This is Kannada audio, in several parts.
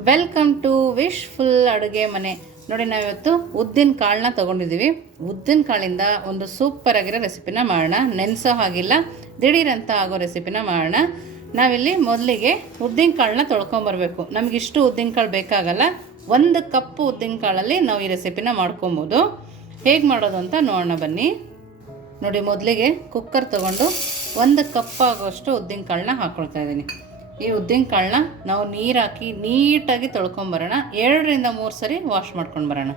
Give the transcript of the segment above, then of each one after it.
ವೆಲ್ಕಮ್ ಟು ವಿಶ್ ಫುಲ್ ಅಡುಗೆ ಮನೆ. ನೋಡಿ, ನಾವಿವತ್ತು ಉದ್ದಿನ ಕಾಳನ್ನ ತೊಗೊಂಡಿದ್ದೀವಿ. ಉದ್ದಿನ ಕಾಳಿಂದ ಒಂದು ಸೂಪರ್ ಆಗಿರೋ ರೆಸಿಪಿನ ಮಾಡೋಣ. ನೆನೆಸೋ ಹಾಗಿಲ್ಲ, ದಿಢೀರಂತ ಆಗೋ ರೆಸಿಪಿನ ಮಾಡೋಣ. ನಾವಿಲ್ಲಿ ಮೊದಲಿಗೆ ಉದ್ದಿನ ಕಾಳನ್ನ ತೊಳ್ಕೊಂಬರ್ಬೇಕು. ನಮ್ಗೆ ಇಷ್ಟು ಉದ್ದಿನ ಕಾಳು ಬೇಕಾಗಲ್ಲ. ಒಂದು ಕಪ್ಪು ಉದ್ದಿನ ಕಾಳಲ್ಲಿ ನಾವು ಈ ರೆಸಿಪಿನ ಮಾಡ್ಕೊಬೋದು. ಹೇಗೆ ಮಾಡೋದು ಅಂತ ನೋಡೋಣ ಬನ್ನಿ. ನೋಡಿ, ಮೊದಲಿಗೆ ಕುಕ್ಕರ್ ತೊಗೊಂಡು ಒಂದು ಕಪ್ ಆಗೋಷ್ಟು ಉದ್ದಿನ ಕಾಳನ್ನ ಹಾಕ್ಕೊಳ್ತಾ ಇದ್ದೀನಿ. ಈ ಉದ್ದಿನ ಕಾಳನ್ನ ನಾವು ನೀರು ಹಾಕಿ ನೀಟಾಗಿ ತೊಳ್ಕೊಂಬರೋಣ ಎರಡರಿಂದ ಮೂರು ಸರಿ ವಾಶ್ ಮಾಡ್ಕೊಂಡು ಬರೋಣ.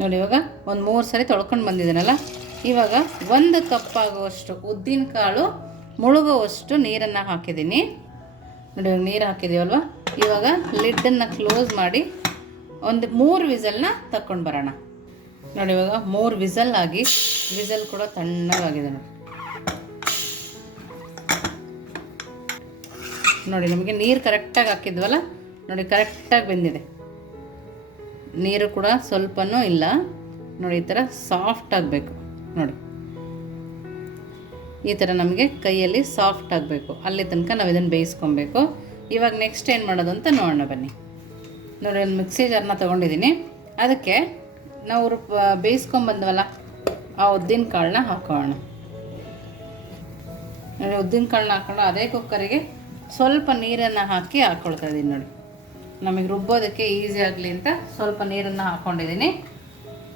ನೋಡಿ ಇವಾಗ ಒಂದು ಮೂರು ಸರಿ ತೊಳ್ಕೊಂಡು ಬಂದಿದ್ದೀನಲ್ಲ ಇವಾಗ ಒಂದು ಕಪ್ ಆಗುವಷ್ಟು ಉದ್ದಿನ ಕಾಳು ಮುಳುಗುವಷ್ಟು ನೀರನ್ನು ಹಾಕಿದ್ದೀನಿ. ನೋಡಿ ನೀರು ಹಾಕಿದ್ದೀವಲ್ವ ಇವಾಗ ಲಿಡ್ಡನ್ನು ಕ್ಲೋಸ್ ಮಾಡಿ ಒಂದು ಮೂರು ವಿಸಲ್ನ ತಕ್ಕೊಂಡು ಬರೋಣ. ನೋಡಿ ಇವಾಗ ಮೂರು ವಿಸಲ್ ಆಗಿ, ವಿಸಲ್ ಕೂಡ ತಣ್ಣಗಾಗಿದೆ ನೋಡಿ. ನೋಡಿ, ನಮಗೆ ನೀರು ಕರೆಕ್ಟಾಗಿ ಹಾಕಿದ್ವಲ್ಲ? ನೋಡಿ ಕರೆಕ್ಟಾಗಿ ಬೆಂದಿದೆ. ನೀರು ಕೂಡ ಸ್ವಲ್ಪನೂ ಇಲ್ಲ. ನೋಡಿ, ಈ ಥರ ಸಾಫ್ಟ್ ಆಗಬೇಕು. ನೋಡಿ. ಈ ಥರ ನಮಗೆ ಕೈಯಲ್ಲಿ ಸಾಫ್ಟ್ ಆಗಬೇಕು. ಅಲ್ಲಿ ತನಕ ನಾವು ಇದನ್ನು ಬೇಯಿಸ್ಕೊಬೇಕು. ಇವಾಗ ನೆಕ್ಸ್ಟ್ ಏನು ಮಾಡೋದು ಅಂತ ನೋಡೋಣ ಬನ್ನಿ. ನೋಡಿ, ಒಂದು ಮಿಕ್ಸಿ ಜಾರ್ನ ತೊಗೊಂಡಿದ್ದೀನಿ ಅದಕ್ಕೆ ನಾವು ರುಬ್ ಬೇಯಿಸ್ಕೊಂಬಂದ್ವಲ್ಲ, ಆ ಉದ್ದಿನ ಕಾಳನ್ನ ಹಾಕೋಣ. ಉದ್ದಿನ ಕಾಳನ್ನ ಹಾಕೊಂಡು ಅದೇ ಕುಕ್ಕರಿಗೆ ಸ್ವಲ್ಪ ನೀರನ್ನು ಹಾಕಿ ಹಾಕ್ಕೊಳ್ತಾ ಇದ್ದೀನಿ ನೋಡಿ. ನಮಗೆ ರುಬ್ಬೋದಕ್ಕೆ ಈಸಿ ಆಗಲಿ ಅಂತ ಸ್ವಲ್ಪ ನೀರನ್ನು ಹಾಕ್ಕೊಂಡಿದ್ದೀನಿ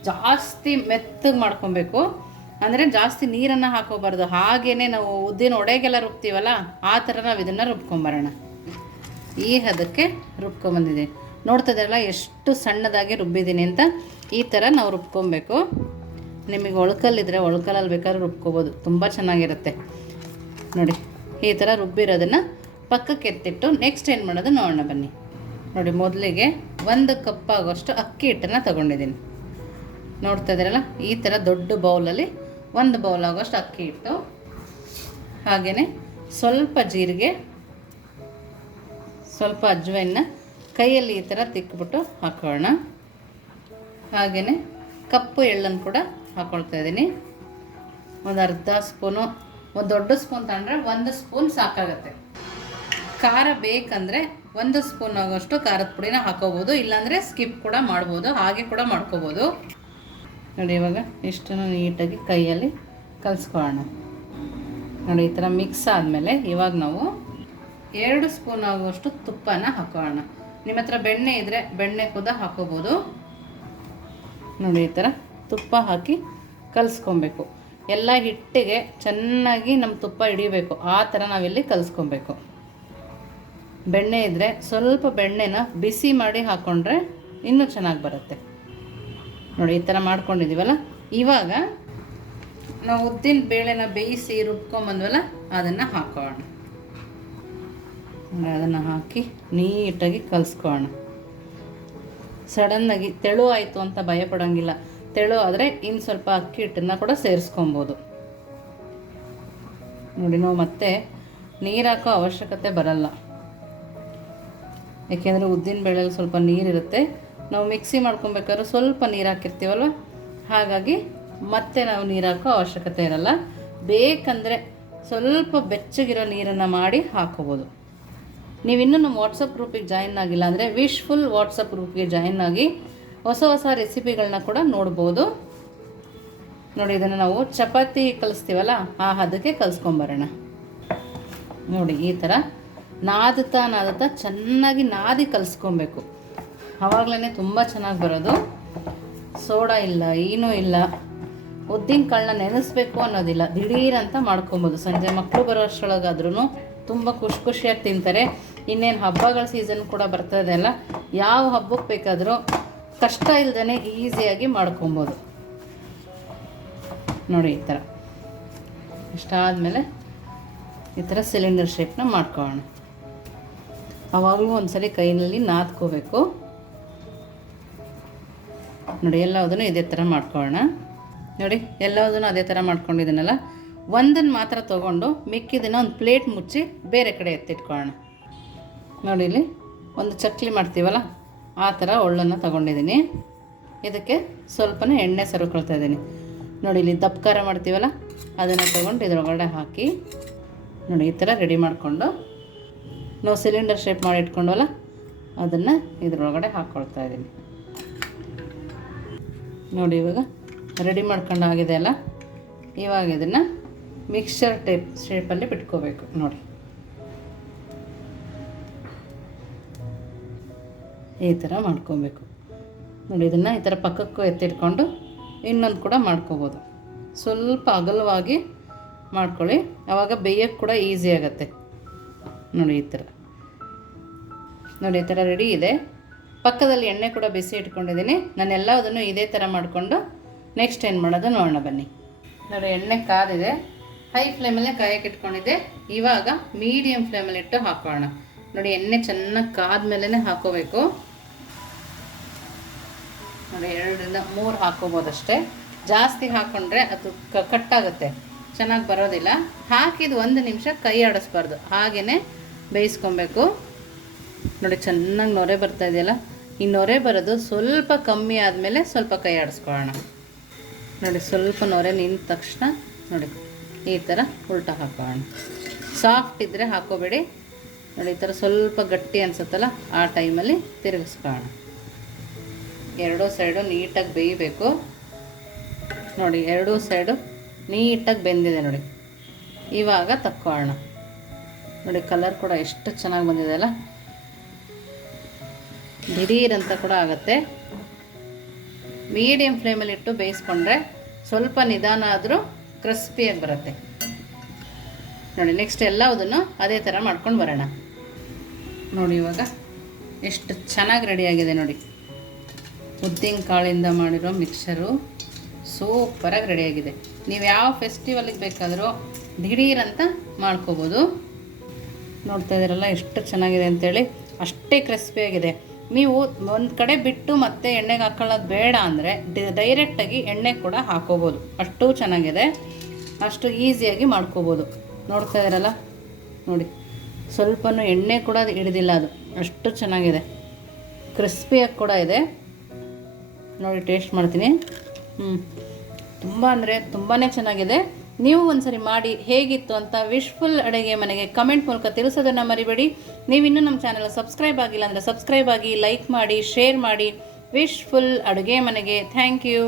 ಜಾಸ್ತಿ ಮೆತ್ತಗೆ ಮಾಡ್ಕೊಬೇಕು. ಅಂದರೆ ಜಾಸ್ತಿ ನೀರನ್ನು ಹಾಕೋಬಾರ್ದು. ಹಾಗೇ ನಾವು ಉದ್ದಿನ ಒಡೆಗೆಲ್ಲ ರುಬ್ತೀವಲ್ಲ, ಆ ಥರ ನಾವು ಇದನ್ನು ರುಬ್ಕೊಂಬರೋಣ. ಈ ಹದಕ್ಕೆ ರುಬ್ಕೊಂಬಂದಿದೆ ನೋಡ್ತದಲ್ಲ ಎಷ್ಟು ಸಣ್ಣದಾಗಿ ರುಬ್ಬಿದ್ದೀನಿ ಅಂತ. ಈ ಥರ ನಾವು ರುಬ್ಕೊಬೇಕು. ನಿಮಗೆ ಒಳ್ಕಲ್ಲಿದ್ದರೆ ಒಳ್ಕಲಲ್ಲಿ ಬೇಕಾದ್ರೆ ರುಬ್ಕೋಬೋದು. ತುಂಬ ಚೆನ್ನಾಗಿರುತ್ತೆ. ನೋಡಿ, ಈ ಥರ ರುಬ್ಬಿರೋದನ್ನು ಪಕ್ಕಕ್ಕೆ ಎತ್ತಿಟ್ಟು ನೆಕ್ಸ್ಟ್ ಏನು ಮಾಡೋದು? ನೋಡೋಣ ಬನ್ನಿ. ನೋಡಿ, ಮೊದಲಿಗೆ ಒಂದು ಕಪ್ ಆಗೋಷ್ಟು ಅಕ್ಕಿ ಹಿಟ್ಟನ್ನು ತಗೊಂಡಿದ್ದೀನಿ. ನೋಡ್ತಾ ಇದ್ದೀರಲ್ಲ, ಈ ಥರ ದೊಡ್ಡ ಬೌಲಲ್ಲಿ ಒಂದು ಬೌಲ್ ಆಗೋಷ್ಟು ಅಕ್ಕಿ ಹಿಟ್ಟು. ಹಾಗೆಯೇ ಸ್ವಲ್ಪ ಜೀರಿಗೆ, ಸ್ವಲ್ಪ ಅಜ್ವೈನ ಕೈಯಲ್ಲಿ ಈ ಥರ ತಿಕ್ಬಿಟ್ಟು ಹಾಕೋಣ. ಹಾಗೆಯೇ ಕಪ್ಪು ಎಳ್ಳನ್ನು ಕೂಡ ಹಾಕ್ಕೊಳ್ತಾ ಇದ್ದೀನಿ. ಒಂದು ಅರ್ಧ ಸ್ಪೂನು, ಒಂದು ದೊಡ್ಡ ಸ್ಪೂನ್ ತಗೊಂಡ್ರೆ ಒಂದು ಸ್ಪೂನ್ ಸಾಕಾಗತ್ತೆ. ಖಾರ ಬೇಕಂದರೆ ಒಂದು ಸ್ಪೂನ್ ಆಗೋಷ್ಟು ಖಾರದ ಪುಡಿನ ಹಾಕೋಬೋದು, ಇಲ್ಲಾಂದರೆ ಸ್ಕಿಪ್ ಕೂಡ ಮಾಡ್ಬೋದು, ಹಾಗೆ ಕೂಡ ಮಾಡ್ಕೋಬೋದು. ನೋಡಿ ಇವಾಗ ಇಷ್ಟನ್ನು ನೀಟಾಗಿ ಕೈಯಲ್ಲಿ ಕಲಿಸ್ಕೊಳ್ಳೋಣ. ನೋಡಿ ಈ ಥರ ಮಿಕ್ಸ್ ಆದಮೇಲೆ ಇವಾಗ ನಾವು ಎರಡು ಸ್ಪೂನ್ ಆಗುವಷ್ಟು ತುಪ್ಪನ ಹಾಕೋಣ. ನಿಮ್ಮ ಹತ್ರ ಬೆಣ್ಣೆ ಇದ್ದರೆ ಬೆಣ್ಣೆ ಕೂಡ ಹಾಕೋಬೋದು. ನೋಡಿ ಈ ಥರ ತುಪ್ಪ ಹಾಕಿ ಕಲಿಸ್ಕೊಬೇಕು. ಎಲ್ಲ ಹಿಟ್ಟಿಗೆ ಚೆನ್ನಾಗಿ ನಮ್ಮ ತುಪ್ಪ ಹಿಡಿಬೇಕು. ಆ ಥರ ನಾವಿಲ್ಲಿ ಕಲಿಸ್ಕೊಬೇಕು. ಬೆಣ್ಣೆ ಇದ್ದರೆ ಸ್ವಲ್ಪ ಬೆಣ್ಣೆನ ಬಿಸಿ ಮಾಡಿ ಹಾಕ್ಕೊಂಡ್ರೆ ಇನ್ನೂ ಚೆನ್ನಾಗಿ ಬರುತ್ತೆ. ನೋಡಿ, ಈ ಥರ ಮಾಡ್ಕೊಂಡಿದ್ದೀವಲ್ಲ ಇವಾಗ ನಾವು ಉದ್ದಿನ ಬೇಳೆನ ಬೇಯಿಸಿ ರುಬ್ಕೊಂಬಂದ್ವಲ್ಲ, ಅದನ್ನು ಹಾಕೋಣ. ಅದನ್ನು ಹಾಕಿ ನೀಟಾಗಿ ಕಲಿಸ್ಕೋಣ ಸಡನ್ನಾಗಿ ತೆಳು ಆಯಿತು ಅಂತ ಭಯ ಪಡೋಂಗಿಲ್ಲ ತೆಳು ಆದರೆ ಇನ್ನು ಸ್ವಲ್ಪ ಅಕ್ಕಿ ಹಿಟ್ಟನ್ನು ಕೂಡ ಸೇರಿಸ್ಕೊಬೋದು. ನೋಡಿ, ನಾವು ಮತ್ತೆ ನೀರು ಹಾಕೋ ಅವಶ್ಯಕತೆ ಬರಲ್ಲ. ಏಕೆಂದರೆ ಉದ್ದಿನ ಬೇಳೆಯಲ್ಲಿ ಸ್ವಲ್ಪ ನೀರಿರುತ್ತೆ. ನಾವು ಮಿಕ್ಸಿ ಮಾಡ್ಕೊಬೇಕಾದ್ರೆ ಸ್ವಲ್ಪ ನೀರು ಹಾಕಿರ್ತೀವಲ್ವ? ಹಾಗಾಗಿ ಮತ್ತೆ ನಾವು ನೀರು ಹಾಕೋ ಅವಶ್ಯಕತೆ ಇರಲ್ಲ. ಬೇಕಂದರೆ ಸ್ವಲ್ಪ ಬೆಚ್ಚಗಿರೋ ನೀರನ್ನು ಮಾಡಿ ಹಾಕೋಬೋದು. ನೀವಿನ್ನೂ ನಮ್ಮ ವಾಟ್ಸಪ್ ಗ್ರೂಪಿಗೆ ಜಾಯಿನ್ ಆಗಿಲ್ಲ ಅಂದರೆ ವಿಶ್ ಫುಲ್ ವಾಟ್ಸಪ್ ಗ್ರೂಪ್ಗೆ ಜಾಯಿನ್ ಆಗಿ ಹೊಸ ಹೊಸ ರೆಸಿಪಿಗಳನ್ನ ಕೂಡ ನೋಡ್ಬೋದು. ನೋಡಿ, ಇದನ್ನು ನಾವು ಚಪಾತಿ ಕಲಿಸ್ತೀವಲ್ಲ, ಆ ಹದಕ್ಕೆ ಕಲಿಸ್ಕೊಂಬರೋಣ. ನೋಡಿ, ಈ ಥರ ನಾದುತ್ತಾ ನಾದುತ್ತಾ ಚೆನ್ನಾಗಿ ನಾದಿ ಕಲಿಸ್ಕೊಬೇಕು. ಆವಾಗಲೇ ತುಂಬ ಚೆನ್ನಾಗಿ ಬರೋದು. ಸೋಡಾ ಇಲ್ಲ ಏನೂ ಇಲ್ಲ. ಉದ್ದಿನ ಕಾಳನ್ನ ನೆನೆಸ್ಬೇಕು ಅನ್ನೋದಿಲ್ಲ. ದಿಢೀರಂತ ಮಾಡ್ಕೊಬೋದು. ಸಂಜೆ ಮಕ್ಕಳು ಬರೋ ಅಷ್ಟರೊಳಗಾದ್ರೂ ತುಂಬ ಖುಷಿ ಖುಷಿಯಾಗಿ ತಿಂತಾರೆ. ಇನ್ನೇನು ಹಬ್ಬಗಳ ಸೀಸನ್ ಕೂಡ ಬರ್ತಾ ಇದೆ ಅಲ್ಲ, ಯಾವ ಹಬ್ಬಕ್ಕೆ ಬೇಕಾದರೂ ಕಷ್ಟ ಇಲ್ಲದೇ ಈಸಿಯಾಗಿ ಮಾಡ್ಕೊಬೋದು. ನೋಡಿ ಈ ಥರ. ಇಷ್ಟಾದಮೇಲೆ ಈ ಥರ ಸಿಲಿಂಡರ್ ಶೇಪ್ನ ಮಾಡ್ಕೊಳ್ಳೋಣ. ಆವಾಗಲೂ ಸಲ ಕೈನಲ್ಲಿ ನಾದ್ಕೋಬೇಕು. ನೋಡಿ ಎಲ್ಲದನ್ನು ಇದೇ ಥರ ಮಾಡ್ಕೊಳ್ಳೋಣ. ನೋಡಿ ಎಲ್ಲದನ್ನು ಅದೇ ಥರ ಮಾಡ್ಕೊಂಡಿದ್ದೀನಲ್ಲ? ಒಂದನ್ನು ಮಾತ್ರ ತೊಗೊಂಡು ಮಿಕ್ಕಿದನ್ನು ಒಂದು ಪ್ಲೇಟ್ ಮುಚ್ಚಿ ಬೇರೆ ಕಡೆ ಎತ್ತಿಟ್ಕೊಳ್ಳೋಣ. ನೋಡಿ, ಇಲ್ಲಿ ಒಂದು ಚಕ್ಲಿ ಮಾಡ್ತೀವಲ್ಲ, ಆ ಥರ ಒಳ್ಳನ್ನು ತೊಗೊಂಡಿದ್ದೀನಿ. ಇದಕ್ಕೆ ಸ್ವಲ್ಪನೇ ಎಣ್ಣೆ ಸರ್ಕೊಳ್ತಾ ಇದ್ದೀನಿ. ನೋಡಿ, ಇಲ್ಲಿ ದಪ್ಪ ಖಾರ ಮಾಡ್ತೀವಲ್ಲ, ಅದನ್ನು ತೊಗೊಂಡು ಇದರೊಳಗಡೆ ಹಾಕಿ, ನೋಡಿ, ಈ ಥರ ರೆಡಿ ಮಾಡಿಕೊಂಡು ನಾವು ಸಿಲಿಂಡರ್ ಶೇಪ್ ಮಾಡಿ ಇಟ್ಕೊಂಡವಲ್ಲ, ಅದನ್ನು ಇದರೊಳಗಡೆ ಹಾಕ್ಕೊಳ್ತಾ ಇದ್ದೀನಿ. ನೋಡಿ ಇವಾಗ ರೆಡಿ ಮಾಡ್ಕೊಂಡು ಆಗಿದೆ ಅಲ್ಲ? ಇವಾಗ ಇದನ್ನು ಮಿಕ್ಸ್ಚರ್ ಟೈಪ್ ಶೇಪಲ್ಲಿ ಬಿಟ್ಕೋಬೇಕು, ನೋಡಿ. ಈ ಥರ ಮಾಡ್ಕೊಬೇಕು. ನೋಡಿ ಇದನ್ನು ಈ ಥರ ಪಕ್ಕಕ್ಕೂ ಎತ್ತಿಟ್ಕೊಂಡು ಇನ್ನೊಂದು ಕೂಡ ಮಾಡ್ಕೋಬೋದು. ಸ್ವಲ್ಪ ಅಗಲವಾಗಿ ಮಾಡ್ಕೊಳ್ಳಿ. ಆವಾಗ ಬೇಯೋಕ್ಕೆ ಕೂಡ ಈಸಿ ಆಗುತ್ತೆ. ನೋಡಿ ಈ ಥರ ನೋಡಿ, ಈ ಥರ ರೆಡಿ ಇದೆ. ಪಕ್ಕದಲ್ಲಿ ಎಣ್ಣೆ ಕೂಡ ಬಿಸಿ ಇಟ್ಕೊಂಡಿದ್ದೀನಿ. ನಾನು ಎಲ್ಲದನ್ನು ಇದೇ ಥರ ಮಾಡಿಕೊಂಡು ನೆಕ್ಸ್ಟ್ ಏನು ಮಾಡೋದು ನೋಡೋಣ ಬನ್ನಿ. ನೋಡಿ, ಎಣ್ಣೆ ಕಾದಿದೆ. ಹೈ ಫ್ಲೇಮಲ್ಲೇ ಕಾಯಕ್ಕೆ ಇಟ್ಕೊಂಡಿದ್ದೆ. ಇವಾಗ ಮೀಡಿಯಮ್ ಫ್ಲೇಮಲ್ಲಿ ಇಟ್ಟು ಹಾಕೋಣ. ನೋಡಿ, ಎಣ್ಣೆ ಚೆನ್ನಾಗಿ ಕಾದ್ಮೇಲೆ ಹಾಕೋಬೇಕು. ನೋಡಿ, ಎರಡರಿಂದ ಮೂರು ಹಾಕೋಬೋದಷ್ಟೇ. ಜಾಸ್ತಿ ಹಾಕ್ಕೊಂಡ್ರೆ ಅದು ಕಟ್ಟಾಗುತ್ತೆ ಚೆನ್ನಾಗಿ ಬರೋದಿಲ್ಲ. ಹಾಕಿದ ಒಂದು ನಿಮಿಷ ಕೈ ಆಡಿಸ್ಬಾರ್ದು. ಹಾಗೆಯೇ ಬೇಯಿಸ್ಕೊಬೇಕು. ನೋಡಿ, ಚೆನ್ನಾಗಿ ನೊರೆ ಬರ್ತಾ ಇದೆಯಲ್ಲ? ಈ ನೊರೆ ಬರೋದು ಸ್ವಲ್ಪ ಕಮ್ಮಿ ಆದಮೇಲೆ ಸ್ವಲ್ಪ ಕೈ ಆಡಿಸ್ಕೊಳ್ಳೋಣ. ನೋಡಿ, ಸ್ವಲ್ಪ ನೊರೆ ನಿಂತ ತಕ್ಷಣ ನೋಡಿ, ಈ ಥರ ಉಲ್ಟ ಹಾಕೋಣ ಸಾಫ್ಟ್ ಇದ್ದರೆ ಹಾಕೋಬೇಡಿ. ನೋಡಿ, ಈ ಥರ ಸ್ವಲ್ಪ ಗಟ್ಟಿ ಅನಿಸುತ್ತಲ್ಲ, ಆ ಟೈಮಲ್ಲಿ ತಿರುಗಿಸ್ಕೊಳ್ಳೋಣ. ಎರಡೂ ಸೈಡು ನೀಟಾಗಿ ಬೇಯಬೇಕು. ನೋಡಿ, ಎರಡೂ ಸೈಡು ನೀಟಾಗಿ ಬೆಂದಿದೆ ನೋಡಿ. ಇವಾಗ ತಕ್ಕೋಣ ನೋಡಿ, ಕಲರ್ ಕೂಡ ಎಷ್ಟು ಚೆನ್ನಾಗಿ ಬಂದಿದೆ ಅಲ್ಲ? ದಿಢೀರ್ ಅಂತ ಕೂಡ ಆಗುತ್ತೆ. ಮೀಡಿಯಮ್ ಫ್ಲೇಮಲ್ಲಿ ಇಟ್ಟು ಬೇಯಿಸ್ಕೊಂಡ್ರೆ ಸ್ವಲ್ಪ ನಿಧಾನ ಆದರೂ ಕ್ರಿಸ್ಪಿಯಾಗಿ ಬರುತ್ತೆ. ನೋಡಿ ನೆಕ್ಸ್ಟ್ ಎಲ್ಲವುದನ್ನು ಅದೇ ಥರ ಮಾಡ್ಕೊಂಡು ಬರೋಣ. ನೋಡಿ, ಇವಾಗ ಎಷ್ಟು ಚೆನ್ನಾಗಿ ರೆಡಿಯಾಗಿದೆ ನೋಡಿ. ಉದ್ದಿನ ಕಾಳಿಂದ ಮಾಡಿರೋ ಮಿಕ್ಸರು ಸೂಪರಾಗಿ ರೆಡಿಯಾಗಿದೆ ನೀವು ಯಾವ ಫೆಸ್ಟಿವಲಿಗೆ ಬೇಕಾದರೂ ದಿಢೀರ್ ಅಂತ ಮಾಡ್ಕೋಬೋದು. ನೋಡ್ತಾ ಇದ್ದೀರಲ್ಲ, ಎಷ್ಟು ಚೆನ್ನಾಗಿದೆ ಅಂತೇಳಿ. ಅಷ್ಟೇ ಕ್ರಿಸ್ಪಿಯಾಗಿದೆ ನೀವು ಒಂದು ಕಡೆ ಬಿಟ್ಟು ಮತ್ತೆ ಎಣ್ಣೆಗೆ ಹಾಕೊಳ್ಳೋದು ಬೇಡ ಅಂದರೆ ಡೈರೆಕ್ಟಾಗಿ ಎಣ್ಣೆ ಕೂಡ ಹಾಕೋಬೋದು. ಅಷ್ಟು ಚೆನ್ನಾಗಿದೆ. ಅಷ್ಟು ಈಸಿಯಾಗಿ ಮಾಡ್ಕೋಬೋದು. ನೋಡ್ತಾ ಇದ್ದೀರಲ್ಲ? ನೋಡಿ. ಸ್ವಲ್ಪನೂ ಎಣ್ಣೆ ಕೂಡ ಹಿಡಿದಿಲ್ಲ ಅದು. ಅಷ್ಟು ಚೆನ್ನಾಗಿದೆ. ಕ್ರಿಸ್ಪಿಯಾಗಿ ಕೂಡ ಇದೆ. ನೋಡಿ ಟೇಸ್ಟ್ ಮಾಡ್ತೀನಿ. ಹ್ಞೂ ತುಂಬ ಅಂದರೆ ತುಂಬಾ ಚೆನ್ನಾಗಿದೆ. ನೀವು ಒಂದ್ಸರಿ ಮಾಡಿ ಹೇಗಿತ್ತು ಅಂತ ವಿಶ್ಫುಲ್ ಅಡುಗೆ ಮನೆಗೆ ಕಮೆಂಟ್ ಮೂಲಕ ತಿಳಿಸೋದನ್ನು ಮರಿಬೇಡಿ. ನೀವು ಇನ್ನೂ ನಮ್ಮ ಚಾನೆಲ್ ಸಬ್ಸ್ಕ್ರೈಬ್ ಆಗಿಲ್ಲ ಅಂದರೆ ಸಬ್ಸ್ಕ್ರೈಬ್ ಆಗಿ ಲೈಕ್ ಮಾಡಿ ಶೇರ್ ಮಾಡಿ. ವಿಶ್ಫುಲ್ ಅಡುಗೆ ಮನೆಗೆ. Thank you